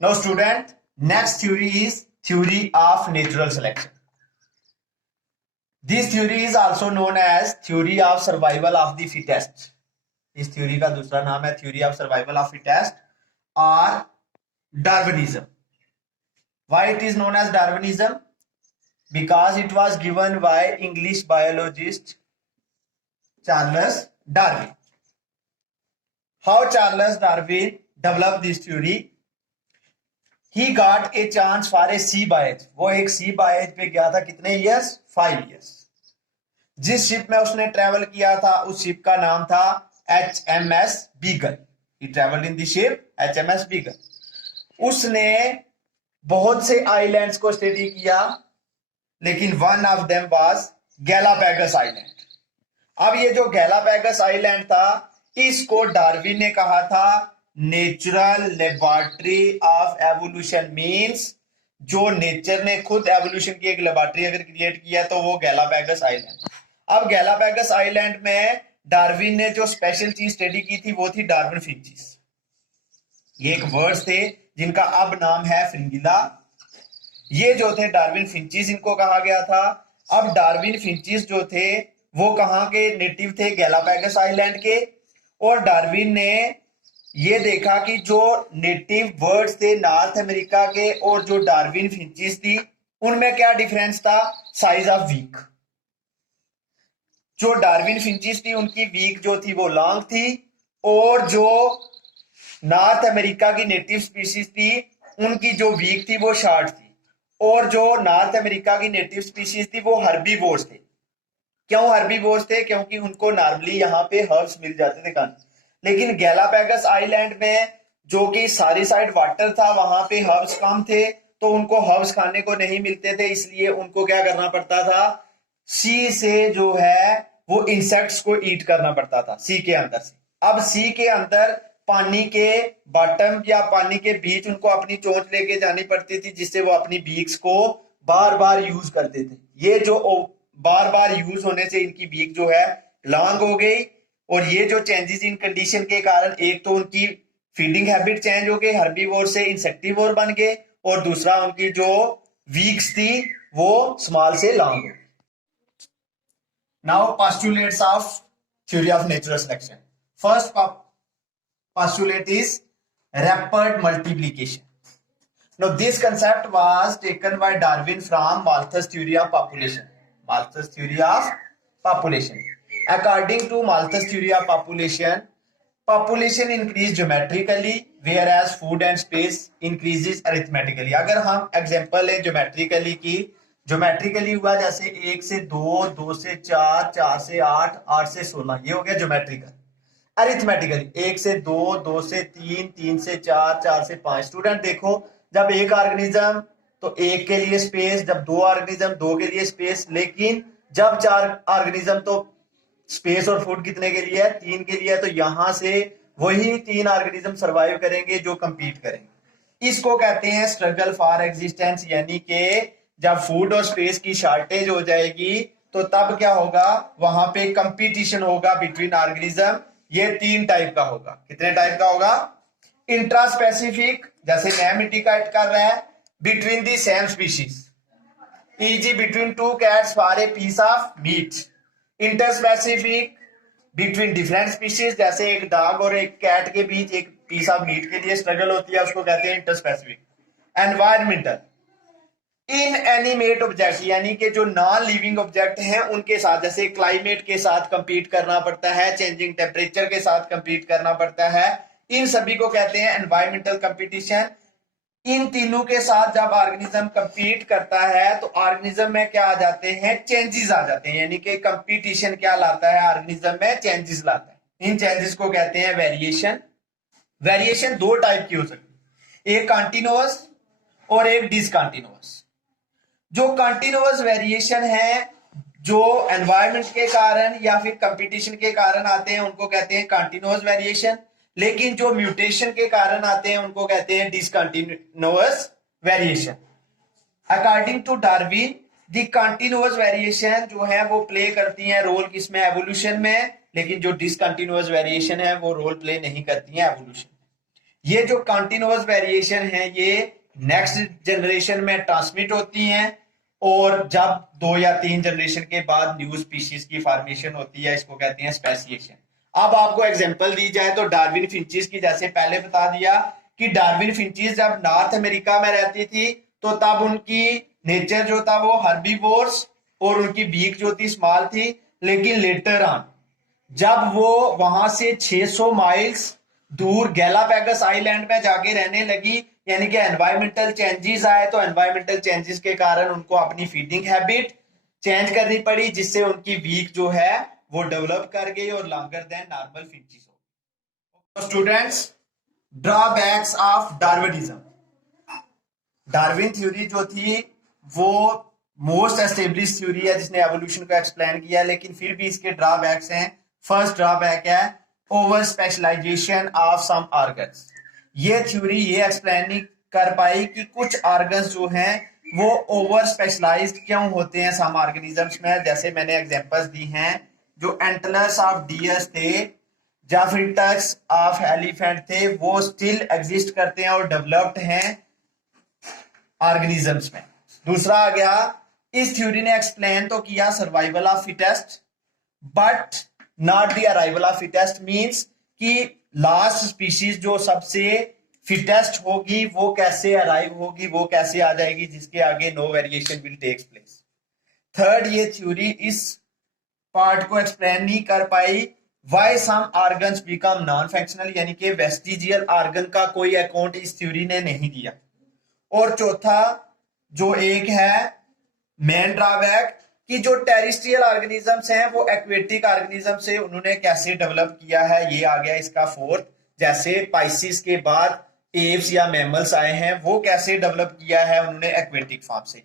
Now student, next theory is theory of natural selection. This theory is also known as theory of survival of the fittest. इस theory का दूसरा नाम है theory of survival of fittest or Darwinism. Why it is known as Darwinism? Because it was given by English biologist Charles Darwin. How Charles Darwin developed this theory? He got a chance for a sea voyage. वो एक सी voyage पे गया था कितने years? 5 years. जिस ship में उसने travel किया था उस शिप का नाम था HMS Beagle. He traveled in the ship HMS Beagle. उसने बहुत से आइलैंड्स को स्टडी किया, लेकिन one of them was Galapagos island. अब ये जो गैलापैगस आइलैंड था, इसको डार्विन ने कहा था natural laboratory of evolution. Means जो नेचर ने खुद एवोल्यूशन की एक लेबोरेटरी अगर क्रिएट किया तो वो गैलापैगस आइलैंड. अब गैलापैगस आइलैंड में डार्विन ने जो स्पेशल चीज स्टडी की थी वो थी डार्विन फिंचेस. ये एक वर्ड्स थे जिनका अब नाम है फ्रिंगिला. ये जो थे डार्विन फिंचेस, इनको कहा गया था. अब डार्विन फिंचेस जो थे वो कहाँ के नेटिव थे? गैलापैगस आइलैंड के. और डार्विन ने ये देखा कि जो नेटिव बर्ड्स थे नॉर्थ अमेरिका के और जो डार्विन फिंचेस थी उनमें क्या डिफरेंस था? Size of beak. जो डार्विन फिंचेस थी उनकी वीक जो थी वो लॉन्ग थी, और जो नॉर्थ अमेरिका की नेटिव स्पीशीज थी उनकी जो वीक थी वो शॉर्ट थी. और जो नॉर्थ अमेरिका की नेटिव स्पीशीज थी वो हर्बीवोर्स थे. क्यों हर्बीवोर्स थे? क्योंकि उनको नॉर्मली यहाँ पे हर्ब्स मिल जाते थे खाने. लेकिन गैलापैगस आइलैंड में जो कि सारी साइड वाटर था वहां पे हर्ब्स कम थे, तो उनको हर्ब्स खाने को नहीं मिलते थे. इसलिए उनको क्या करना पड़ता था? सी से जो है वो इंसेक्ट्स को ईट करना पड़ता था सी के अंदर से. अब सी के अंदर पानी के बॉटम या पानी के बीच उनको अपनी चोंच लेके जानी पड़ती थी, जिससे वो अपनी बीक्स को बार बार यूज करते थे. ये जो बार बार यूज होने से इनकी बीक जो है लॉन्ग हो गई, और ये जो चेंजेस इन कंडीशन के कारण एक तो उनकी फीडिंग हैबिट चेंज हो गई, हर्बीवोर से इंसेक्टिवोर बन गए, और दूसरा उनकी जो वीक्स थी वो स्मॉल से लॉन्ग हो गई. Now postulates of theory of natural selection. First postulate is rapid multiplication. Now this concept was taken by Darwin from Malthus theory of population. Malthus theory of population. According to Malthus theory of population, population increase geometrically whereas food and space increases arithmetically. अगर हम example लें geometrically की, geometrically हुआ जैसे 1 से 2, 2 से 4, 4 से 8, 8 से 16, ये हो गया ज्योमेट्रिकल. अरिथमेटिकली 1 से 2, 2 से 3, 3 से 4, 4 से 5. स्टूडेंट देखो, जब एक ऑर्गेनिज्म तो एक के लिए स्पेस, जब दो ऑर्गेनिज्म दो के लिए स्पेस, लेकिन जब 4 ऑर्गेनिज्म तो स्पेस और फूड कितने के लिए है? 3 के लिए है. तो यहां से वही 3 ऑर्गेनिज्म सर्वाइव करेंगे जो कंपीट करेंगे. इसको कहते हैं स्ट्रगल फॉर एग्जिस्टेंस. यानी कि जब फूड और स्पेस की शॉर्टेज हो जाएगी तो तब क्या होगा? वहां पे कंपटीशन होगा बिटवीन ऑर्गेनिज्म. ये 3 टाइप का होगा. कितने टाइप का होगा? इंट्रास्पेसिफिक, जैसे नेम इंडिकेट कर रहा है, between the same species, eg between 2 cats for a piece of meat. Interspecific, between different species, जैसे एक डॉग और एक कैट के बीच एक पीस ऑफ मीट के लिए स्ट्रगल होती है, उसको कहते हैं इंटरस्पेसिफिक. एनवायरमेंटल, इन एनिमेट ऑब्जेक्ट, यानी कि जो नॉन लिविंग ऑब्जेक्ट हैं उनके साथ, जैसे क्लाइमेट के साथ कंपीट करना पड़ता है, चेंजिंग टेम्परेचर के साथ कंपीट करना पड़ता है, इन सभी को कहते हैं एनवायरमेंटल कंपटीशन. इन तीनों के साथ जब ऑर्गेनिज्म कंपीट करता है तो ऑर्गेनिज्म में क्या आ जाते हैं? चेंजेस आ जाते हैं. यानी कि कंपटीशन क्या लाता है? ऑर्गेनिज्म में चेंजेस लाता है. इन चेंजेस को कहते हैं वेरिएशन. वेरिएशन 2 टाइप की हो सकती है, एक कॉन्टिन्यूअस और एक डिसकॉन्टिन्यूअस. जो कंटिन्यूअस वेरिएशन है, जो एनवायरनमेंट के कारण या फिर कंपटीशन के कारण आते हैं, उनको कहते हैं कंटिन्यूअस वेरिएशन. लेकिन जो म्यूटेशन के कारण आते हैं उनको कहते हैं discontinuous variation. According to Darwin, the continuous variation जो है वो प्ले करती हैं रोल किसमें? एवोल्यूशन में. लेकिन जो डिसकंटिन्यूअस वेरिएशन है वो रोल प्ले नहीं करती हैं एवोल्यूशन. ये जो कंटिन्यूअस वेरिएशन है ये नेक्स्ट जनरेशन में ट्रांसमिट होती हैं, और जब 2 या 3 जनरेशन के बाद न्यू स्पीशीज की फॉर्मेशन होती है, इसको कहते हैं स्पेसिएशन। अब आपको एग्जांपल दी जाए तो डार्विन फिंचेस की, जैसे पहले बता दिया कि डार्विन फिंचेस जब नॉर्थ अमेरिका में रहती थी तो तब उनकी नेचर जो था वो हर्बीवोर्स और उनकी बीक जो थी स्मॉल थी, लेकिन लेटर ऑन जब वो वहां से 600 माइल्स दूर गैलापैगस आइलैंड में जाके रहने लगी, यानी कि एनवायरमेंटल चेंजेस आए, तो एनवायरमेंटल चेंजेस के कारण उनको अपनी फीडिंग हैबिट चेंज करनी पड़ी, जिससे उनकी वीक जो है वो डेवलप कर गई और लॉन्गर देन नॉर्मल फिंचेस हो। तो students, drawbacks of Darwinism. Darwin theory जो थी वो मोस्ट एस्टेब्लिश थ्योरी है जिसने एवोल्यूशन को एक्सप्लेन किया, लेकिन फिर भी इसके ड्रॉबैक्स हैं। फर्स्ट ड्रॉबैक है over specialisation of some organs. ये थ्योरी ये एक्सप्लेन नहीं कर पाई कि कुछ ऑर्गन्स जो हैं वो ओवर स्पेशलाइज्ड क्यों होते हैं सम ऑर्गेनिजम्स में। जैसे मैंने एग्जांपल्स दी हैं, जो एंटलर्स ऑफ डियर्स थे या फिर टक्स ऑफ एलिफेंट थे, वो स्टिल एग्जिस्ट करते हैं और डेवलप्ड हैं ऑर्गेनिजम्स में। दूसरा आ गया, इस थ्योरी ने एक्सप्लेन तो किया survival of fittest, but not the arrival of fittest. Means कि लास्ट स्पीशीज जो सबसे फिटेस्ट होगी वो कैसे अराइव होगी, वो कैसे आ जाएगी, जिसके आगे no variation will takes place. Third, ये थ्योरी इस पार्ट को एक्सप्लेन नहीं कर पाई why some organs become non functional, यानी कि वेस्टिजियल ऑर्गन का कोई अकाउंट इस थ्योरी ने नहीं दिया। और चौथा जो एक है मेन ड्रॉबैक, कि जो टेरेस्ट्रियल ऑर्गेनिजम्स हैं वो एक्वेटिक ऑर्गेनिज्म से उन्होंने कैसे डेवलप किया है, ये आ गया इसका फोर्थ। जैसे पाइसिस के बाद एप्स या मैमल्स आए हैं, वो कैसे डेवलप किया है उन्होंने एक्वेटिक फॉर्म से।